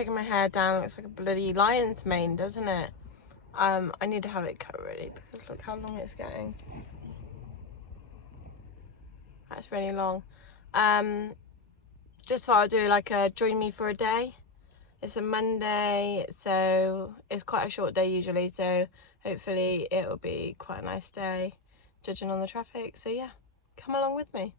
taking my hair down. It looks like a bloody lion's mane, doesn't it? I need to have it cut really, because look how long it's getting. That's really long. Just thought I'd do like a join me for a day. It's a Monday, so it's quite a short day usually, so hopefully it will be quite a nice day, judging on the traffic. So yeah, come along with me.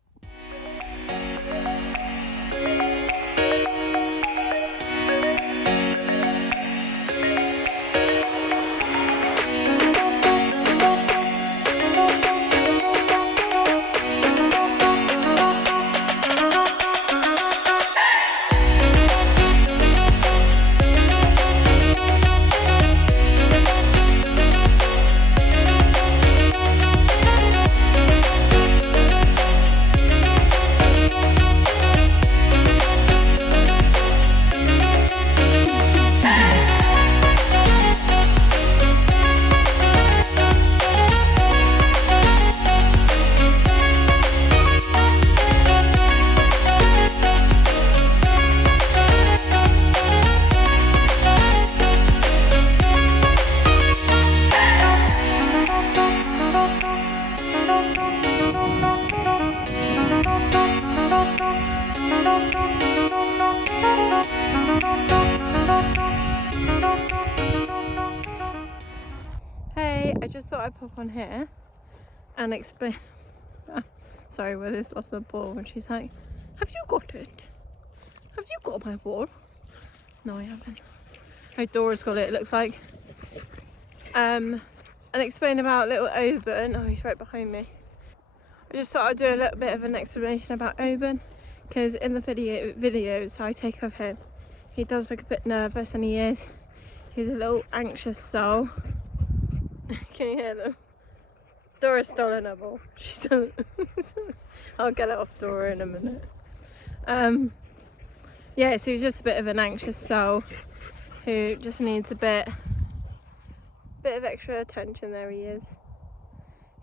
Hey, I just thought I'd pop on here and explain. Sorry, Willie's lost the ball and she's like, have you got it? Have you got my ball? No, I haven't. Oh, Dora's got it, it looks like. And explain about little Oban. Oh, he's right behind me. I just thought I'd do a little bit of an explanation about Oban, because in the videos I take of him, he does look a bit nervous, and he is. He's a little anxious soul. Can you hear them? Dora's stolen her ball. She doesn't. I'll get it off Dora in a minute. Yeah, so he's just a bit of an anxious soul who just needs a bit of extra attention. There he is.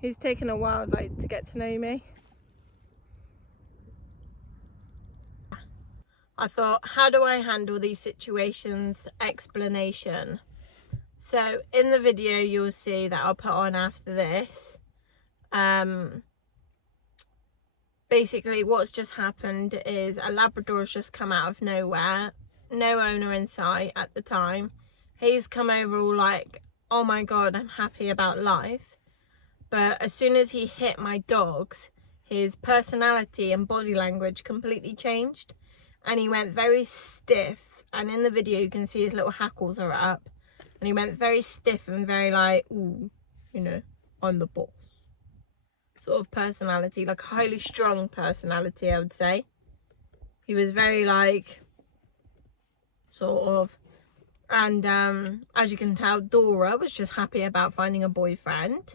He's taken a while to get to know me. I thought, how do I handle these situations? Explanation. So in the video you'll see that I'll put on after this, basically what's just happened is a Labrador's just come out of nowhere, no owner in sight at the time. He's come over all like, oh my god, I'm happy about life. But as soon as he hit my dogs, his personality and body language completely changed, and he went very stiff, and in the video you can see his little hackles are up, and he went very stiff and very like, ooh, you know, I'm the boss sort of personality, like a highly strung personality, I would say. He was very like, sort of, and as you can tell, Dora was just happy about finding a boyfriend.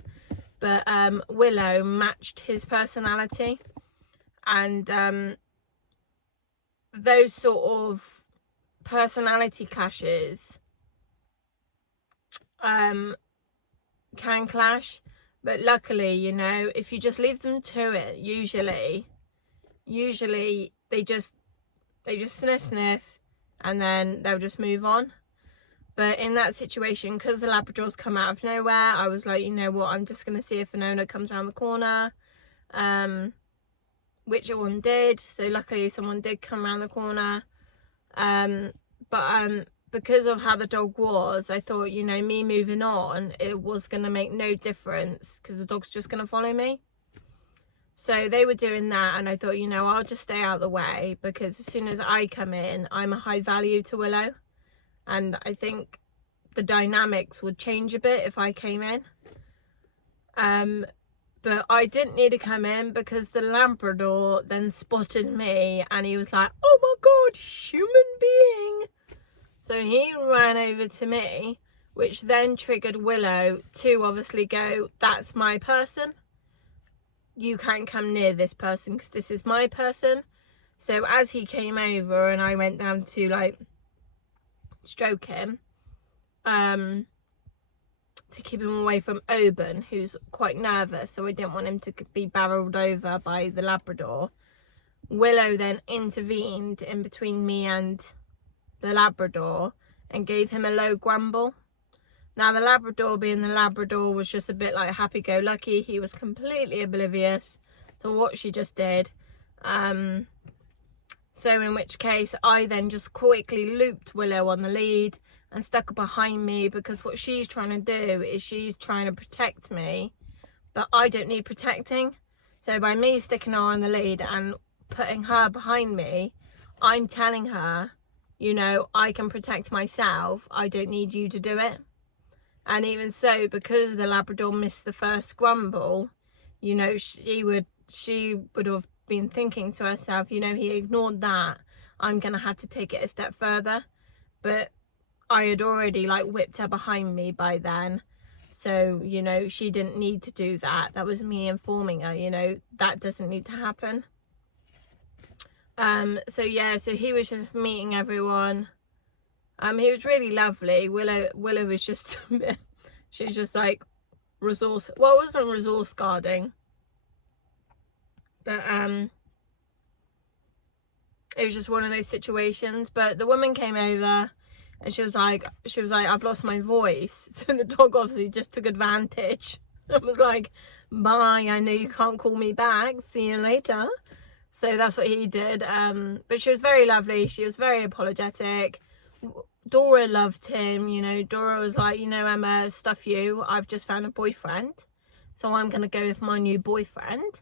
But Willow matched his personality, and those sort of personality clashes can clash, but luckily, you know, if you just leave them to it, usually they just sniff and then they'll just move on. But in that situation, because the Labradors come out of nowhere, I was like, you know what, I'm just going to see if an owner comes around the corner, which one did. So luckily someone did come around the corner, but because of how the dog was, I thought, you know, me moving on, it was going to make no difference, because the dog's just going to follow me. So they were doing that, and I thought, you know, I'll just stay out of the way, because as soon as I come in, I'm a high value to Willow. And I think the dynamics would change a bit if I came in. But I didn't need to come in, because the Labrador then spotted me and he was like, oh my god, human being. So he ran over to me, which then triggered Willow to obviously go, that's my person. You can't come near this person because this is my person. So as he came over and I went down to like stroke him, to keep him away from Oban, who's quite nervous, so I didn't want him to be barreled over by the Labrador. Willow then intervened in between me and the Labrador and gave him a low grumble. Now the Labrador, being the Labrador, was just a bit like happy-go-lucky. He was completely oblivious to what she just did. So in which case I then just quickly looped Willow on the lead and stuck her behind me, because what she's trying to do is she's trying to protect me, but I don't need protecting. So by me sticking her on the lead and putting her behind me, I'm telling her, you know, I can protect myself. I don't need you to do it. And even so, because the Labrador missed the first grumble, you know, she would have been thinking to herself, you know, he ignored that, I'm gonna have to take it a step further. But I had already like whipped her behind me by then, so you know, she didn't need to do that. That was me informing her, you know, that doesn't need to happen. So yeah, so he was just meeting everyone. He was really lovely. Willow was just she's just like resource, well, it wasn't resource guarding, but it was just one of those situations. But the woman came over and she was like, I've lost my voice. So the dog obviously just took advantage and was like, bye, I know you can't call me back, see you later. So that's what he did. But she was very lovely. She was very apologetic. Dora loved him, you know. Dora was like, you know, Emma, stuff you, I've just found a boyfriend, so I'm gonna go with my new boyfriend.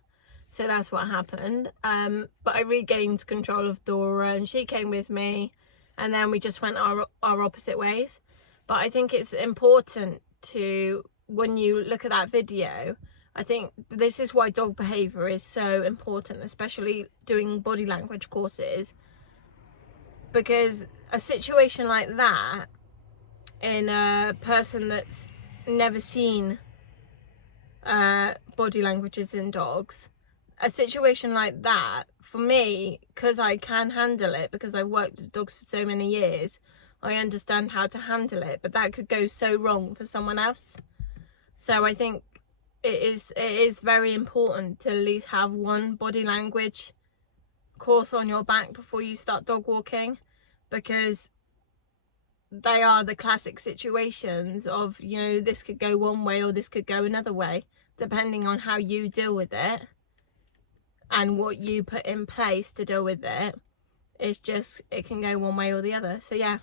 So that's what happened. But I regained control of Dora and she came with me, and then we just went our opposite ways. But I think it's important to, when you look at that video, I think this is why dog behavior is so important, especially doing body language courses, because a situation like that in a person that's never seen body languages in dogs, a situation like that, for me, because I can handle it, because I've worked with dogs for so many years, I understand how to handle it, but that could go so wrong for someone else. So I think it is very important to at least have one body language course on your back before you start dog walking, because they are the classic situations of, you know, this could go one way or this could go another way, depending on how you deal with it and what you put in place to deal with it. It's just, it can go one way or the other. So yeah,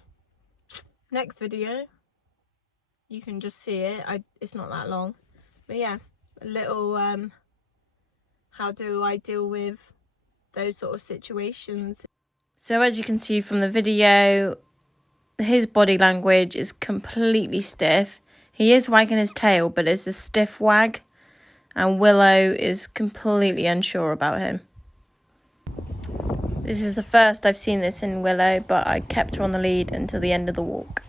next video you can just see it. It's not that long, but yeah, a little how do I deal with those sort of situations. So as you can see from the video, his body language is completely stiff. He is wagging his tail, but it's a stiff wag, and Willow is completely unsure about him. This is the first I've seen this in Willow, but I kept her on the lead until the end of the walk.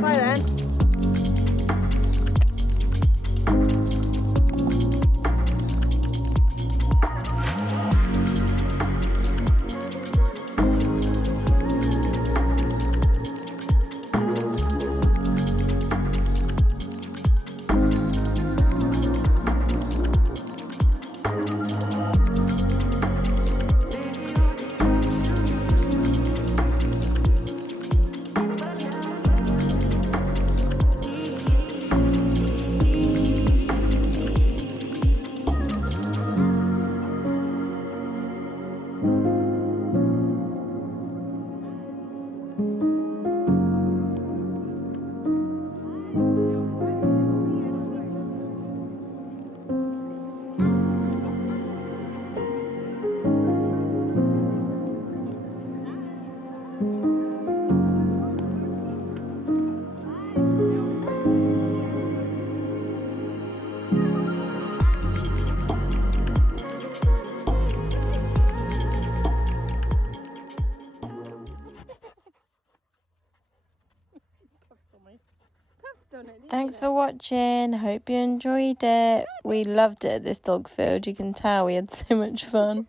Bye then. done it. Thanks for watching. Hope you enjoyed it. We loved it at this dog field. You can tell we had so much fun.